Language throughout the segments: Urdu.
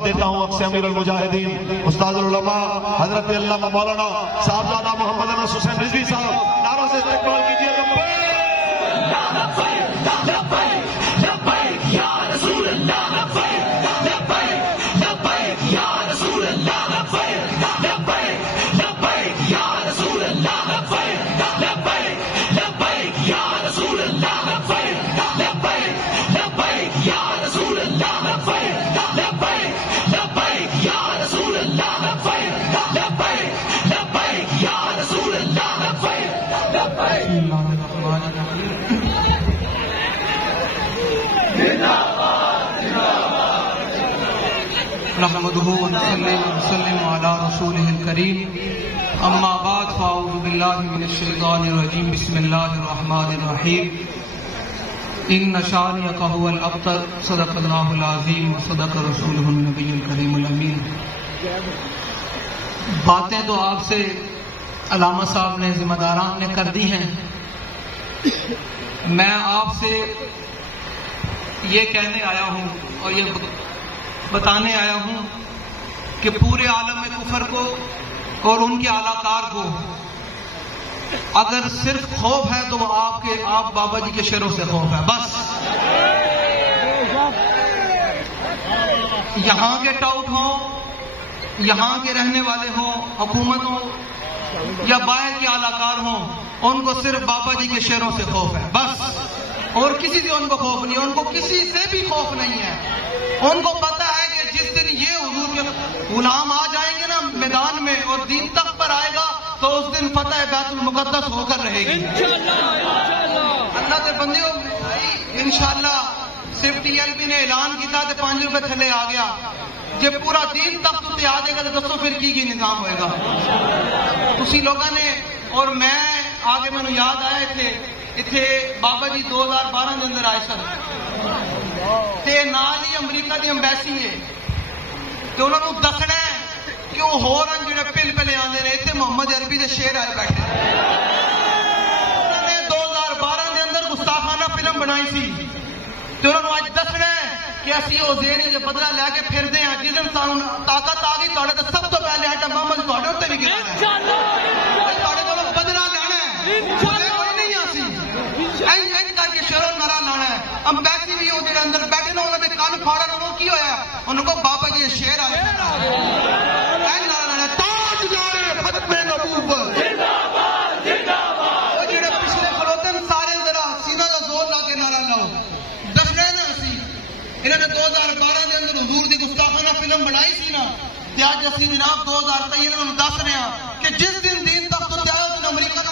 دعوت دیتا ہوں اکثر امیر المجاہدین استاد العلماء حضرت علامہ مولانا صاحبزادہ محمد انس حسین رضوی صاحب، نعرہ سے استقبال کیجیے۔ نحمده ونسلم على رسوله الكريم اما بعد فاعوذ بالله من الشيطان الرجيم بسم الله الرحمن الرحيم ان شانئك هو الابتر صدق الله العظيم وصدق رسوله النبي الكريم الامين۔ باتیں تو آپ سے علامہ صاحب نے ذمہ داران نے کر دی ہیں، میں آپ سے یہ کہنے آیا ہوں اور یہ بتانے آیا ہوں کہ پورے عالم کفر کو اور ان کے اعلی کار کو اگر صرف خوف ہے تو وہ آپ بابا جی کے شعروں سے خوف ہے بس۔ یہاں کے ٹاؤٹ ہوں، یہاں کے رہنے والے ہوں، حکومت ہوں یا باہر کے اعلی کار ہوں، ان کو صرف بابا جی کے شعروں سے خوف ہے بس، اور کسی سے ان کو خوف نہیں، ان کو کسی سے بھی خوف نہیں ہے۔ ان کو پتا ہے کہ جس دن یہ حضور کے غلام آ جائیں گے نا میدان میں اور دین تخت پر آئے گا تو اس دن فتح بیت المقدس ہو کر رہے گی اللہ کے بندیوں۔ انشاءاللہ صرف ٹی ایل پی نے اعلان کیا تو 5 روپے تھلے آ گیا، جب پورا دین تخت تے آ جائے گا تو دسو پھر کی نظام ہوئے گا۔ اسی لوگوں نے اور میں آگے مجھے یاد آیا اتنے بابا جی 2012 کے اندر آئے سن تے نال ہی امریکہ کی امبیسی ہے تو انہوں نے دسنا ہے کہ وہ ہور جڑے پل پلے آتے ہیں اتنے محمد عربی کے شعر آئے بیٹھے۔ انہوں نے 2012 کے اندر گستاخانہ فلم بنائی سی تو انہوں نے اج دسنا ہے کہ اسی وہ زیر جو بدلہ لے کے پھرتے ہیں، جس دن سانو طاقت آ گئی تو سب تو پہلے آئٹم محمد تے اتنے بھی گرانا ہے، بدلہ لینا ہے کر کے شعر و نعرہ لانا ہے۔ امبیسی بھی وہ اندر بیٹھے نا انہوں نے کن پھاڑا وہ کی ہویا انہوں کو بابا جی شعر آئے ختم نبوت وہ جڑے پچھلے کھلوتے سارے ذرا سینہ کا زور لا کے نعرہ لاؤ دس رہے نا اسی انہوں نے 2012 کے اندر حضور دی گستاخانہ فلم بنائی سی نا تے اج اسی جناب 2023 انہوں دس رہے ہیں کہ جس دن دین تخت تے آیا اس دن امریکہ کا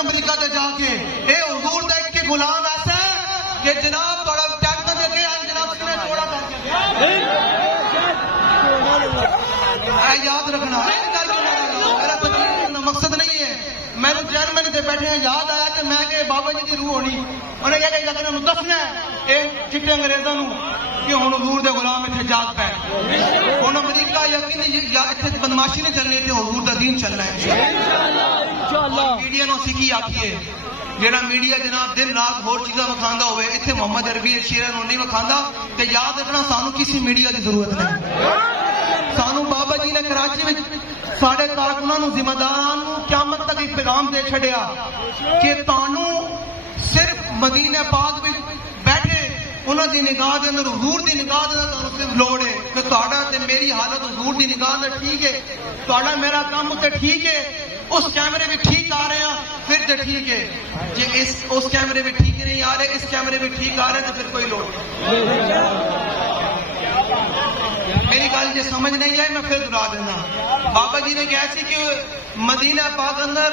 امریکہ تے جا کے اے حضور دا ایک غلام ایسا ہے کہ جناب تھوڑا ٹیکٹر دے کے جناب سنے چھوڑا کر کے یاد رکھنا میرا تقریر کا مقصد نہیں ہے۔ میں نے چیئرمین سے بیٹھے ہیں یاد آیا کہ میں کہ بابا جی کی روح ہونی انہیں یہ کہ انہوں دسنا ہے اے چٹے انگریزوں کہ ہوں حضور دے غلام اتنے جاگ پے ہوں امریکہ یا اتنے بدماشی نہیں چلنی تے حضور دا دین چلنا ہے۔ میڈیا نو اسی کی آخیے جہاں میڈیا جناب دن رات ہور چیزاں وکھاندہ ہوئے اتنے محمد عربی شیرہ نو نہیں وکھاندہ تے یاد رکھنا سانو کسی میڈیا کی ضرورت نہیں۔ سانو بابا جی نے کراچی میں ساڑھے کارکنوں ذمہ داران قیامت تک ایک پیغام دے چھڑیا کہ تانو صرف مدینہ پاک میں بیٹھے انہوں دی نگاہ دے اندر حضور دی نگاہ دے اندر صرف لوڑ ہے کہ تہاڈا تے میری حالت حضور دی نگاہ دے ٹھیک ہے، تہاڈا میرا کام تے ٹھیک ہے، اس کیمرے میں ٹھیک آ رہے ہیں پھر تے ٹھیک ہے، جی اس کیمرے میں ٹھیک نہیں آ رہے اس کیمرے میں ٹھیک آ رہے تو پھر کوئی لوڑ نہیں۔ میری گل جی سمجھ نہیں آئی میں پھر دہرا دینا۔ بابا جی نے کہا سی کہ مدینہ پاک اندر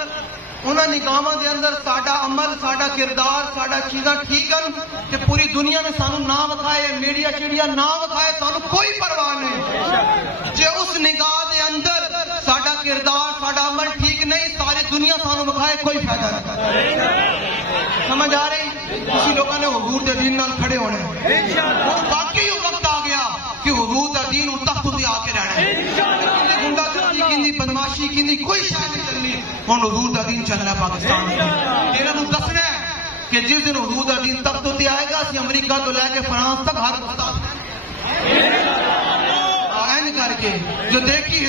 انہاں نگاہاں دے اندر ساڈا عمل ساڈا کردار ساڈا چیزاں ٹھیک ہیں کہ پوری دنیا میں سانو نہ وکھائے میڈیا شیڈیا نہ وکھائے سانو کوئی پرواہ نہیں۔ جے اس نگاہ دے اندر ساڈا کردار ساڈا عمل ٹھیک نہیں ساری دنیا سانو وکھائے کوئی فائدہ نہیں۔ سمجھ آ رہی؟ کسی لوگوں نے حضور دے دین نال کھڑے ہونے اور باقی وقت آ گیا کہ حضور دا دین اور تخت تے آ کے رہنا ہے۔ گنڈا گردی کیندی بدماشی کیندی کوئی شاید نہیں چلنی ہن حضور دا دین چلنا پاکستان میں۔ انہاں نوں دسنا ہے کہ جس دن حضور دا دین تخت امریکہ تو لے کے فرانس تک ہر گستاخ کر کے جو دیکھی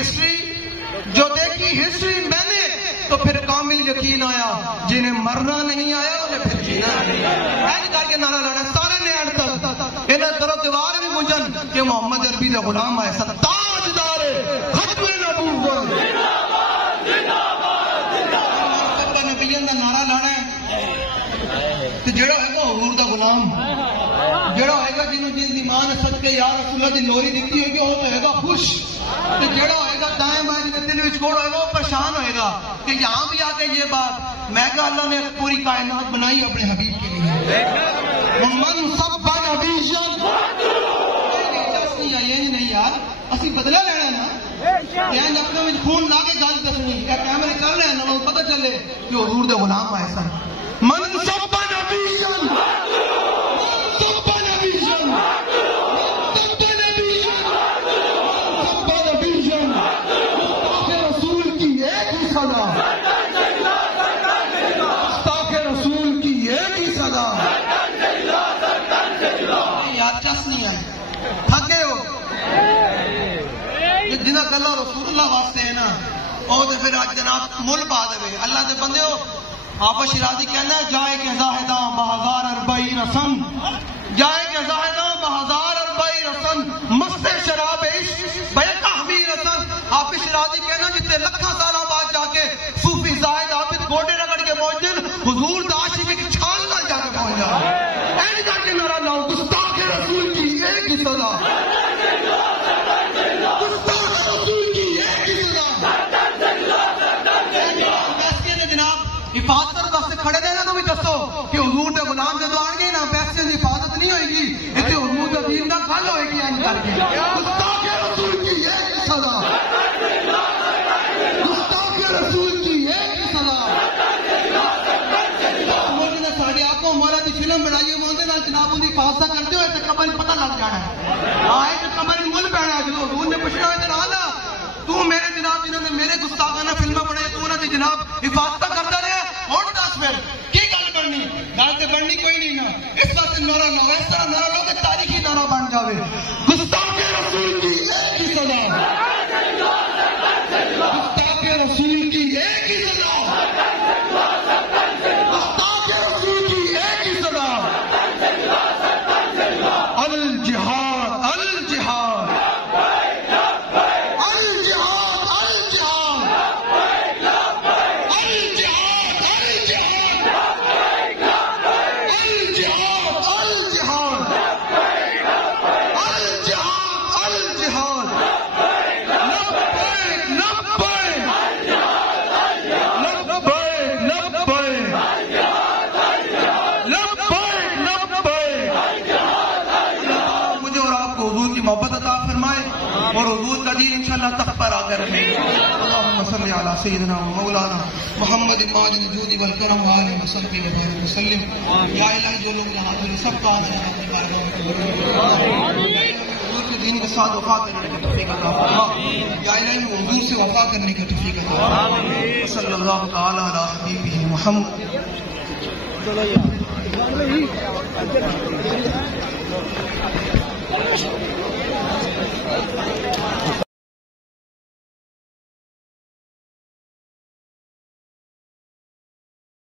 ہسٹری میں نے تو پھر کامل یقین آیا جنہیں مرنا نہیں آیا انہیں پھر جینا نہیں آیا کر کے نعرہ لانا سارے نیڑ تک انہیں در و دیوار بھی گونجن کہ محمد عربی دے غلام آئے سن تاجدار ختم نبوت نبیوں کا نعرہ لانا ہے تو جڑا ہے وہ حضور دا غلام جڑا ہوئے گا جنہوں جن دی ماں نے صدقے یا رسول اللہ دی لوری دیکھی ہوگی وہ ہوئے گا خوش تو جڑا ہوئے گا دائیں بائیں جنہیں دل وچ کوڑ ہوئے گا وہ پریشان ہوئے گا کہ یہاں بھی آ کے یہ بات میں کہا اللہ نے پوری کائنات بنائی اپنے حبیب کے لیے من سب بن حبیب نہیں یار اسی بدلہ لینا نا یہاں اپنے میں خون لا کے گل دسنی کیمرے کر رہے ہیں نا پتہ چلے کہ حضور دے غلام آئے سن من سب بن حبیب جنہ گلا رسول اللہ واسطے ہے نا وہ تو پھر آج جناب مل پا دے اللہ دے بندے ہو آپا شیرازی کہنا ہے جائے کہ زاہداں بہزار اربعی رسن جائے کہ زاہداں بہزار اربعی رسن مست شراب عشق بیکا ہمی رسن آپا شیرازی کہنا جتنے لکھا سالہ بعد جا کے صوفی زاہد آپت گوڑے رگڑ کے پہنچ دن حضور داشی میں چھال نہ جا کے پہنچ جا اینی جا کے نعرہ لاؤ گستاخ رسول کی ایک ہی صدا حفاظت واسطے کھڑے رہنا تو بھی دسو کہ حضور دے غلام جدو آن گے نا پیسے کی حفاظت نہیں ہوئے گی اتنے حضور دے دین کا گل ہوئے گی کر کے گستاخ رسول کی ایک سزا گستاخ رسول کی ایک سزا نے ساڑے آنکھوں ہمارا دی فلم بنائی ہے جناب ان کی حفاظت کرتے ہوئے تو قبر پتہ لگ جانا ہے آئے تو قبر مل پینا ہے جب حضور نے پوچھنا ہوئے تو آنا تو میرے جناب جنہوں نے میرے گستاخانہ فلمیں بنائی تو انہوں نے جناب حفاظت کرتا رہے اور دس پھر کی گل بننی گل تو بننی کوئی نہیں نا اس وقت نعرہ لو اس طرح نعرہ لو کہ تاریخی نعرہ بن جاوے گستاخ رسول کی ایک ہی سزا گستاخ رسول کی ایک ہی سزا گستاخ رسول کی ایک ہی سزا الجہاد الجہاد محبت عطا فرمائے اور حضور کا دین انشاءاللہ تخت پر آ کر اللہم صلی علی سیدنا و مولانا محمد ماجد جودی والکرم وآلہ وصحبہ وسلم یا الہی جو لوگ یہاں حاضر سب کا آنا اپنی بارگاہ حضور کے دین کے ساتھ وفا کرنے کی توفیق عطا فرما یا الہی حضور سے وفا کرنے کی توفیق عطا فرما صلی اللہ تعالی علی حبیبہ محمد